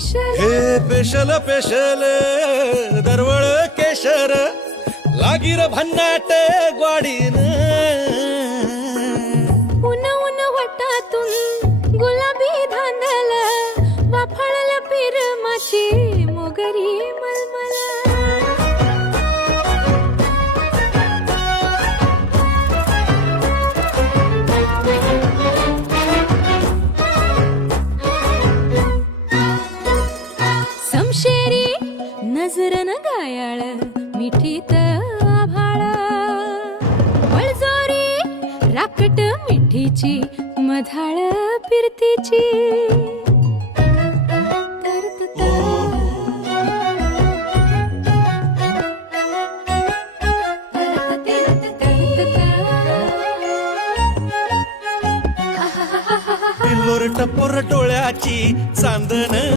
हे special special दरवळ केशर लागीर भन्नाट ग्वाडीन उन उन वटातून गुलाबी धांदल वाफाळल पिरमाची मोगरी मलमल समशेरी नजरन गायाळ मिठीत आभाळ वळजोरी राकट मिठीची मधाळ फिरतीची पिल्लोर टपोर डोळ्याची चांदन